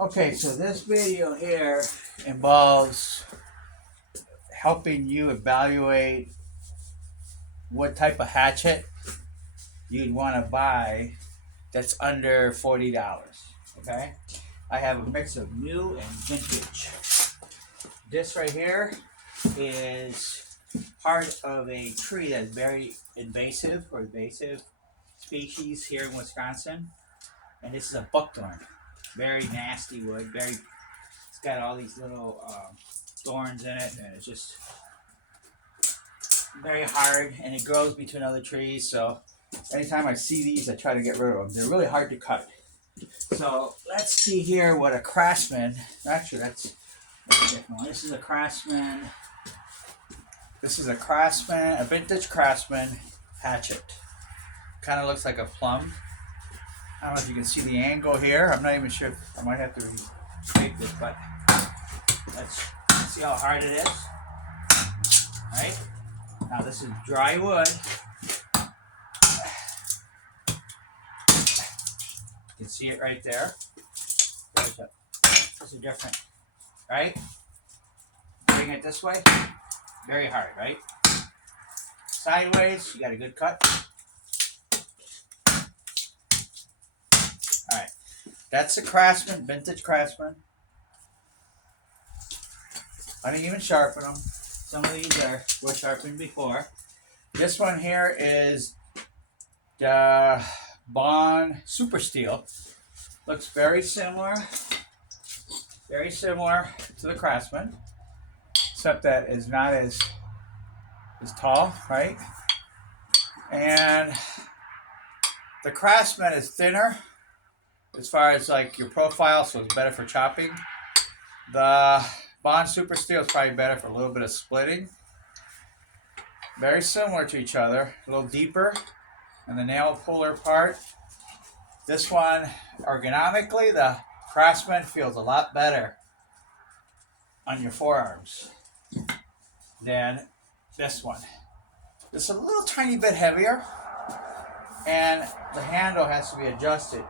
Okay, so this video here involves helping you evaluate what type of hatchet you'd want to buy that's under $40. Okay, I have a mix of new and vintage. This right here is part of a tree that's very invasive species here in Wisconsin, and this is a buckthorn. Very nasty wood. It's got all these little thorns in it, and it's just very hard, and it grows between other trees. So anytime I see these, I try to get rid of them. They're really hard to cut. So let's see here what a craftsman. Actually, that's a different one. This is a craftsman. A vintage craftsman hatchet. Kind of looks like a plum. I don't know if you can see the angle here. I'm not even sure. I might have to reshape this, but let's see how hard it is. All right. Now this is dry wood. You can see it right there. This is different, right? Bring it this way. Very hard, right? Sideways, you got a good cut. All right, that's a craftsman, vintage craftsman. I didn't even sharpen them. Some of these were sharpened before. This one here is the Vaugh Super Steel. Looks very similar to the craftsman, except that is not as tall, right? And the craftsman is thinner as far as like your profile, so it's better for chopping. The Vaugh Super Steel is probably better for a little bit of splitting. Very similar to each other, a little deeper, and the nail puller part. This one, ergonomically, the craftsman feels a lot better on your forearms than this one. It's a little tiny bit heavier, and the handle has to be adjusted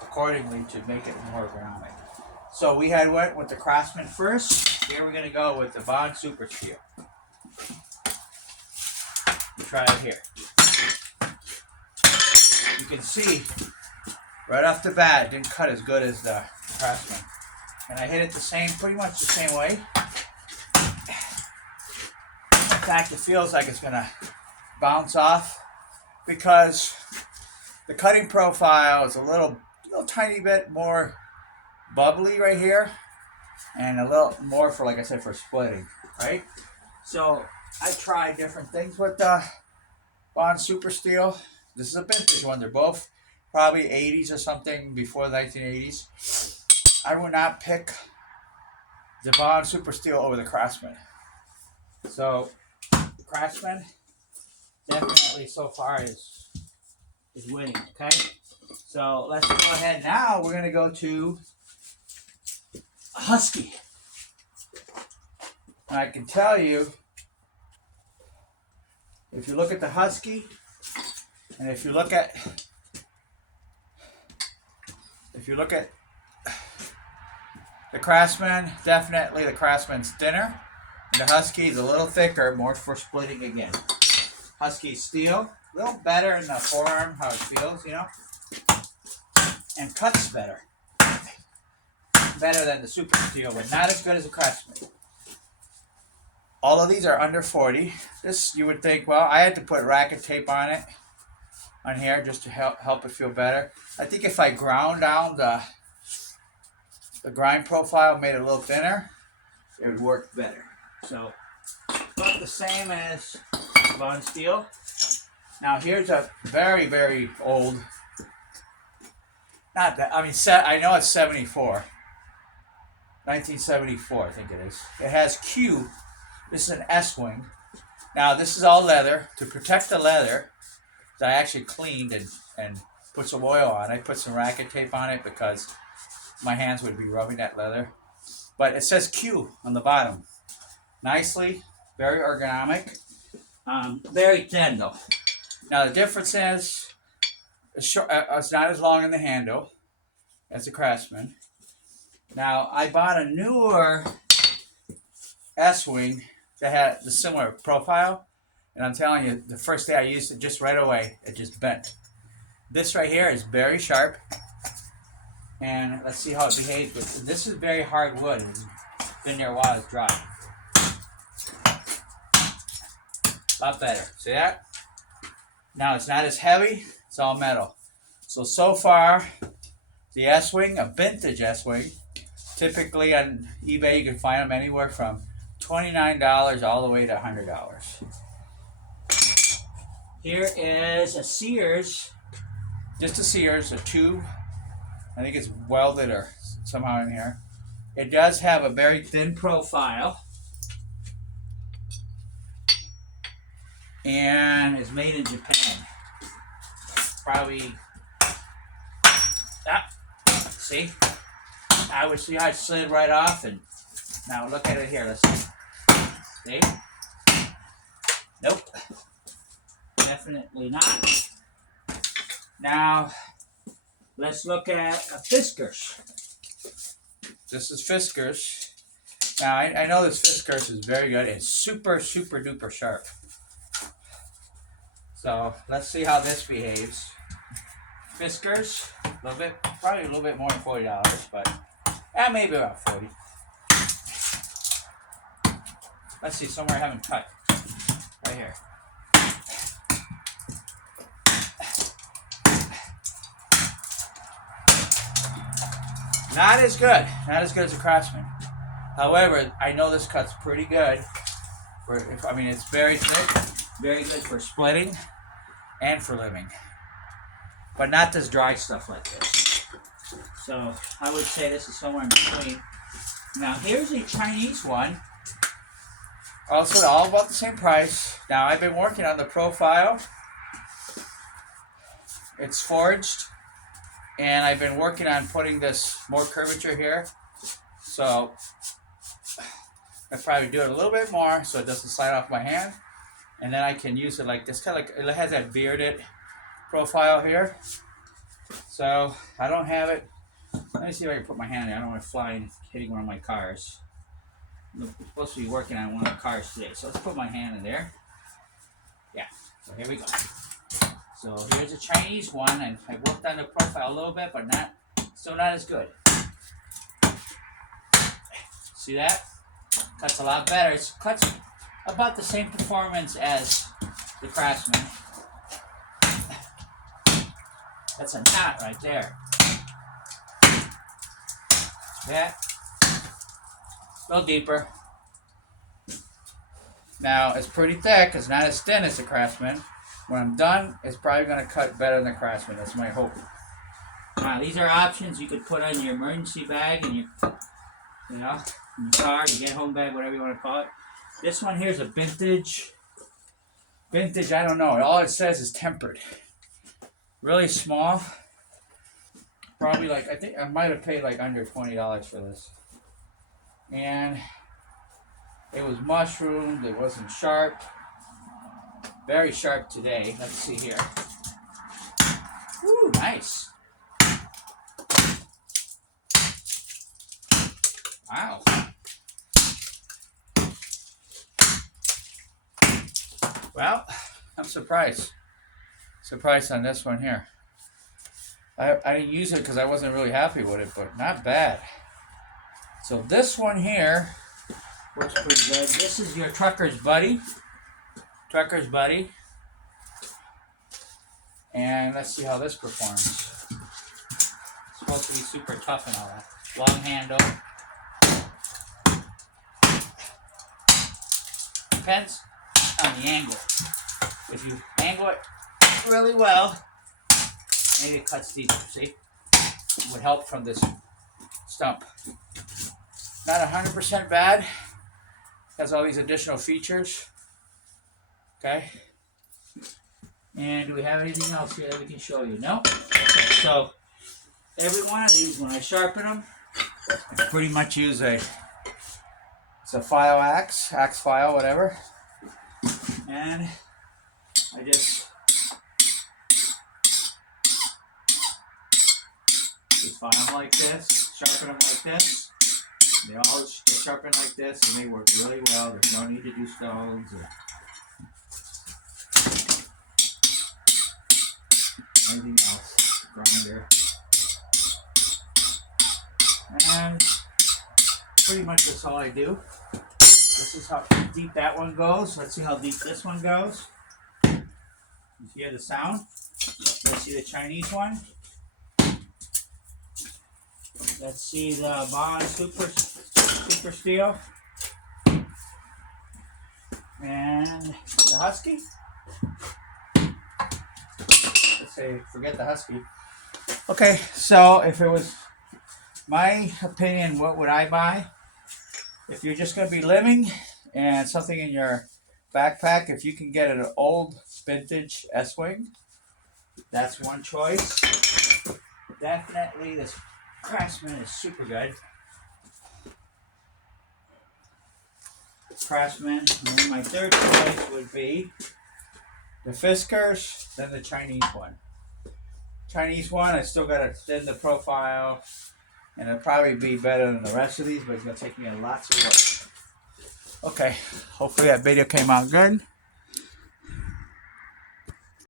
accordingly to make it more ergonomic. So we went with the craftsman first. Here we're going to go with the Vaugh Super Steel. Try it here. You can see right off the bat, it didn't cut as good as the craftsman. And I hit it pretty much the same way. In fact, it feels like it's going to bounce off because the cutting profile is a little tiny bit more bubbly right here, and a little more for, like I said, for splitting, right? So I tried different things with the Vaugh Super Steel. This is a vintage one. They're both probably 80s or something, before the 1980s. I would not pick the Vaugh Super Steel over the craftsman. So the craftsman definitely so far is winning. Okay, so let's go ahead now. We're going to go to Husky. And I can tell you, if you look at the Husky, and if you look at the craftsman, definitely the craftsman's thinner, and the Husky is a little thicker, more for splitting again. Husky steel, a little better in the forearm, how it feels, and cuts better than the Super Steel, but not as good as the craftsman. All of these are under 40. This, you would think, well, I had to put racket tape on here just to help it feel better. I think if I ground down the grind profile, made it a little thinner, it would work better. So, about the same as Vaugh Steel. Now here's a very, very old, not that, I mean, I know it's 1974, I think it is. It has Q. This is an Estwing. Now this is all leather. To protect the leather, I actually cleaned and put some oil on. I put some racket tape on it because my hands would be rubbing that leather. But it says Q on the bottom. Nicely, very ergonomic. Very thin though. Now the difference is, it's not as long in the handle as the craftsman. Now, I bought a newer Estwing that had the similar profile. And I'm telling you, the first day I used it, just right away, it just bent. This right here is very sharp. And let's see how it behaves. But this is very hard wood. It's been there a while, it's dry. A lot better. See that? Now it's not as heavy, it's all metal. So far, the Estwing, a vintage Estwing, typically on eBay you can find them anywhere from $29 all the way to $100. Here is a Sears, just a Sears, a tube. I think it's welded or somehow in here. It does have a very thin profile. And it's made in Japan. Probably, see? I would see how it slid right off. And now look at it here. Let's see. See? Nope. Definitely not. Now, let's look at a Fiskars. This is Fiskars. Now, I know this Fiskars is very good. It's super, super duper sharp. So, let's see how this behaves. Fiskars, a little bit, probably a little bit more than $40, but maybe about 40. Let's see, somewhere I haven't cut. Right here. Not as good. Not as good as a Craftsman. However, I know this cut's pretty good. It's very thick. Very good for splitting and for living. But not this dry stuff like this. So, I would say this is somewhere in between. Now, here's a Chinese one. Also, all about the same price. Now, I've been working on the profile. It's forged. And I've been working on putting this more curvature here. So, I'll probably do it a little bit more so it doesn't slide off my hand. And then I can use it like this. Kind of like, it has that bearded profile here. So, I don't have it. Let me see if I can put my hand there. I don't want to fly and hitting one of my cars. I'm supposed to be working on one of the cars today. So, let's put my hand in there. Yeah. So, here we go. So here's a Chinese one, and I worked on the profile a little bit, but still not as good. See that? Cuts a lot better. It cuts about the same performance as the Craftsman. That's a knot right there. That. A little deeper. Now it's pretty thick. It's not as thin as the Craftsman. When I'm done, it's probably going to cut better than the Craftsman. That's my hope. Now, these are options you could put on your emergency bag and in your car, your get-home bag, whatever you want to call it. This one here is a vintage. Vintage, I don't know. All it says is tempered. Really small. Probably I think I might have paid under $20 for this. And it was mushroomed. It wasn't sharp. Very sharp today. Let's see here. Ooh, nice. Wow. Well, I'm surprised. Surprised on this one here. I didn't use it because I wasn't really happy with it, but not bad. So this one here works pretty good. This is your trucker's buddy. Trucker's buddy. And let's see how this performs. It's supposed to be super tough and all that. Long handle. Depends on the angle. If you angle it really well, maybe it cuts deeper, see? It would help from this stump. Not 100% bad. Has all these additional features. Okay. And do we have anything else here that we can show you? No? Okay, so every one of these, when I sharpen them, I pretty much use it's a file axe file, whatever. And I just file them like this, sharpen them like this. They all get sharpened like this, and they work really well. There's no need to do stones or anything else. Grinder. And pretty much that's all I do. This is how deep that one goes. Let's see how deep this one goes. You hear the sound? Let's see the Chinese one. Let's see the Vaugh Super Steel. And the Husky. Let's say, forget the Husky. Okay, so if it was my opinion, what would I buy? If you're just going to be living and something in your backpack, if you can get an old vintage Estwing, that's one choice. Definitely this Craftsman is super good. Craftsman. And then my third choice would be the Fiskars, then the Chinese one. Chinese one, I still got to thin the profile, and it'll probably be better than the rest of these, but it's going to take me a lot of work. Okay, hopefully that video came out good.